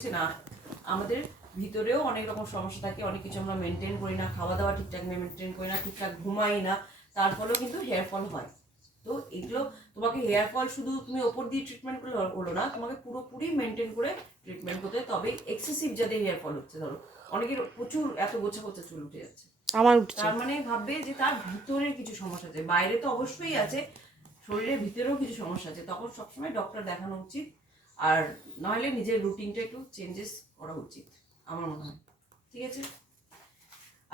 না, আমাদের ভিতরেও অনেক রকম সমস্যা থাকে, অনেক কিছু আমরা মেনটেন করি না, খাওয়া দাওয়া ঠিকঠাক মেনটেন করি না, ঠিকঠাক ঘুমাই না, তার ফলেও কিন্তু হেয়ার ফল হয়। তো এগুলো তোমাকে হেয়ার ফল শুধু তুমি ওপর দিয়ে ট্রিটমেন্ট করলে হলো না, তোমাকে পুরোপুরি মেনটেন করে ট্রিটমেন্ট করতে, তবে এক্সেসিভ যাদের হেয়ার ফল হচ্ছে, ধরো অনেকের প্রচুর এত গোছা গোছা চুল উঠে যাচ্ছে, আমার উঠছে, তার মানে ভাববে যে তার ভিতরের কিছু সমস্যা আছে, বাইরে তো অবশ্যই আছে, শরীরের ভিতরেও কিছু সমস্যা আছে, তখন সবসময় ডক্টর দেখানো উচিত। আর নাহলে নিজের রুটিনটা একটু চেঞ্জেস করা উচিত আমার মনে হয়। ঠিক আছে,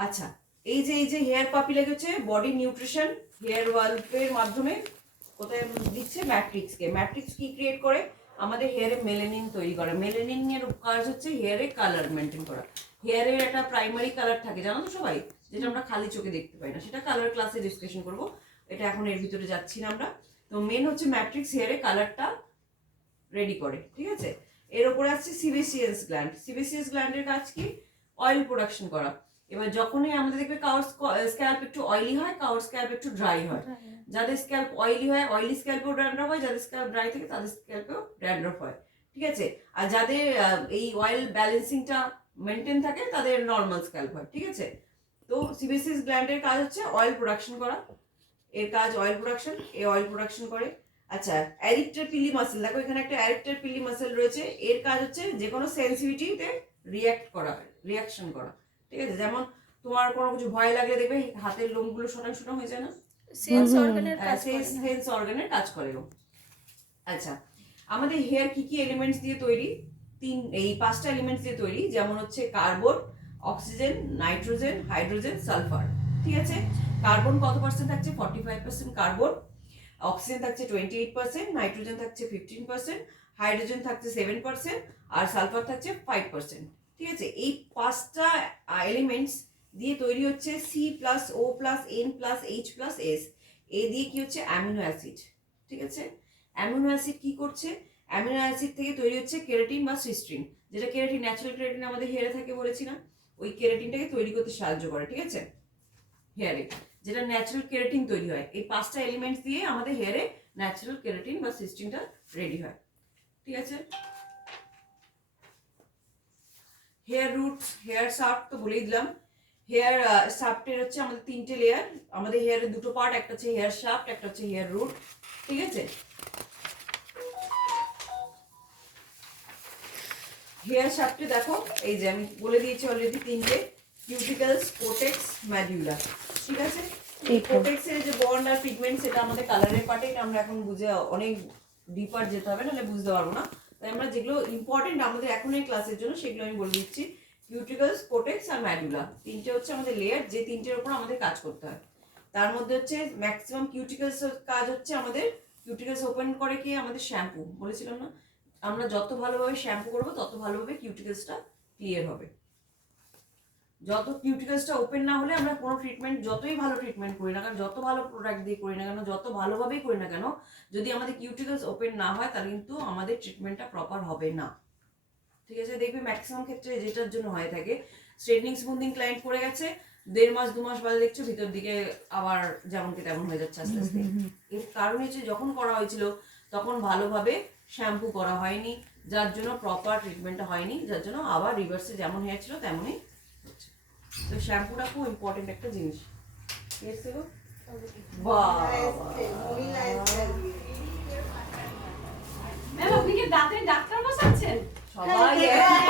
আচ্ছা, এই যে হেয়ার পাপি লেগেছে, বডি নিউট্রিশন হেয়ার ওয়ালপের মাধ্যমে কোথায় দিচ্ছে ম্যাট্রিক্সকে। ম্যাট্রিক্স কি ক্রিয়েট করে? আমাদের হেয়ারে মেলানিন তৈরি করে। মেলানিন এর কাজ হচ্ছে হেয়ারে কালার মেনটেন করা। হেয়ারের একটা প্রাইমারি কালার থাকে, জানো তো সবাই, যেটা আমরা খালি চোখে দেখতে পাই না, সেটা কালার ক্লাসে ডিসকাশন করব, এটা এখন এর ভিতরে যাচ্ছি না আমরা। তো মেন হচ্ছে ম্যাট্রিক্স হেয়ারে কালারটা রেডি করে। ঠিক আছে, এর উপরে আসছে সিবেসিয়াস গ্ল্যান্ড। সিবেসিয়াস গ্ল্যান্ডের কাজ কি? অয়েল প্রোডাকশন করা। এবার যখনই আমাদের দেখবে কারোর স্ক্যাল্প একটু অয়েলি হয়, কারোর স্ক্যাল্প একটু ড্রাই হয়। যাদের স্ক্যাল্প অয়েলি হয়, অয়েলি স্ক্যাল্পেও ড্যান্ড্রফ হয়, যাদের স্ক্যাল্প ড্রাই থাকে তাদের স্ক্যাল্পেও ড্যান্ড্রফ হয়। ঠিক আছে, আর যাদের এই অয়েল ব্যালেন্সিংটা মেনটেন থাকে তাদের নর্মাল স্ক্যাল্প হয়। ঠিক আছে, তো সিবেসিয়াস গ্ল্যান্ডের কাজ হচ্ছে অয়েল প্রোডাকশন করা। এর কাজ অয়েল প্রোডাকশন, এ অয়েল প্রোডাকশন করে। আচ্ছা, অ্যারিক্টার পিলি মাসেল, দেখো এখানে একটা অ্যারিক্টার পিলি মাসেল রয়েছে, এর কাজ হচ্ছে যে কোনো সেন্সিটিভিটিতে রিঅ্যাক্ট করা, রিঅ্যাকশন করা। ঠিক আছে, যেমন তোমার কোনো কিছু ভয় লাগলে দেখবে হাতের লোমগুলো শোনা শোনা হয়ে যায় না, সেন্স অর্গানের কাজ করে না, সেন্স অর্গানের কাজ করে ও। আচ্ছা, আমাদের হেয়ার কি কি এলিমেন্টস দিয়ে তৈরি? এই 5টা এলিমেন্টস দিয়ে তৈরি, যেমন হচ্ছে carbon, oxygen, nitrogen, hydrogen, sulphur. ঠিক আছে, কার্বন কত পার্সেন্ট থাকছে? 45% কার্বন। অক্সিজেন থাকছে 28%, নাইট্রোজেন থাকছে 15%, হাইড্রোজেন থাকছে 7%, আর সালফার থাকছে 5%। ঠিক আছে, এই 5টা এলিমেন্টস দিয়ে তৈরি হচ্ছে C+O+N+H+S। এ দিয়ে কি হচ্ছে? Amino acid. ঠিক আছে, অ্যামিনো অ্যাসিড কি করছে? অ্যামিনো অ্যাসিড থেকে তৈরি হচ্ছে কেরাটিন বা সিস্টিন, যেটা কেরাটিন, ন্যাচারাল কেরাটিন আমাদের হেয়ারে থাকে বলেছি না, ওই কেরাটিনটাকে তৈরি করতে সাহায্য করে। ঠিক আছে, হেয়ারে যেটা ন্যাচারাল কেরাটিন তৈরি হয়, এই 5টা এলিমেন্টস দিয়ে আমাদের হেয়ারে ন্যাচারাল কেরাটিন বা সিস্টিনটা রেডি হয়। ঠিক আছে, হেয়ার রুটস, হেয়ার শাফট তো বলেই দিলাম। হেয়ার শাফটের হচ্ছে আমাদের 3টে লেয়ার, আমাদের হেয়ারের 2টো পার্ট, একটা হচ্ছে হেয়ার শাফট, একটা হচ্ছে হেয়ার রুট। ঠিক আছে, হেয়ার শাফটে দেখো, এই যে আমি বলে দিয়েছি অলরেডি 3টে, কিউটিকলস, কোটেক্স, ম্যাডিউলা। ঠিক আছে, এই কোটেক্স এর যে বন্ড আর পিগমেন্ট, সেটা আমাদের কালারের পার্টে, এটা আমরা এখন বুঝে অনেক ডিপার যেতে হবে, নাহলে বুঝতে পারবো না। তাই আমরা যেগুলো ইম্পর্টেন্ট আমাদের এখন এই ক্লাসের জন্য, সেগুলো আমি বলে দিচ্ছি। কিউটিকলস, কোটেক্স আর ম্যাডিউলা, 3টে হচ্ছে আমাদের লেয়ার, যে 3টের উপর আমাদের কাজ করতে হয়। তার মধ্যে হচ্ছে ম্যাক্সিমাম কিউটিকলস কাজ হচ্ছে আমাদের, কিউটিকলস ওপেন করে কি আমাদের শ্যাম্পু, বলেছিলাম না, আমরা যত ভালোভাবে শ্যাম্পু করবো তত ভালোভাবে কিউটিকলসটা ক্লিয়ার হবে। যত কিউটিকলসটা ওপেন না হলে আমরা কোনো ট্রিটমেন্ট, যতই ভালো ট্রিটমেন্ট করি না কেন, যত ভালো প্রোডাক্ট দিয়ে করি না কেন, যত ভালোভাবেই করি না কেন, যদি আমাদের কিউটিকলস ওপেন না হয়, তাহলে কিন্তু আমাদের ট্রিটমেন্টটা প্রপার হবে না। ঠিক আছে, দেখবি ম্যাক্সিমাম ক্ষেত্রে যেটার জন্য হয়ে থাকে, স্ট্রেটনিং স্মুথিং ক্লায়েন্ট করে গেছে, 1.5 মাস 2 মাস বাদে দেখছো ভিতর দিকে আবার যেমনকে তেমন হয়ে যাচ্ছে আস্তে আস্তে। এর কারণ হচ্ছে যখন করা হয়েছিল তখন ভালোভাবে শ্যাম্পু করা হয়নি, যার জন্য প্রপার ট্রিটমেন্টটা হয়নি, যার জন্য আবার রিভার্সে যেমন হেয়ার ছিল তেমনই হচ্ছে। তো শ্যাম্পুটা খুব ইম্পর্টেন্ট একটা জিনিস। ঠিক আছে গো, ম্যাম আপনি কি দাঁতের ডাক্তার বসাচ্ছেন? সবাই একই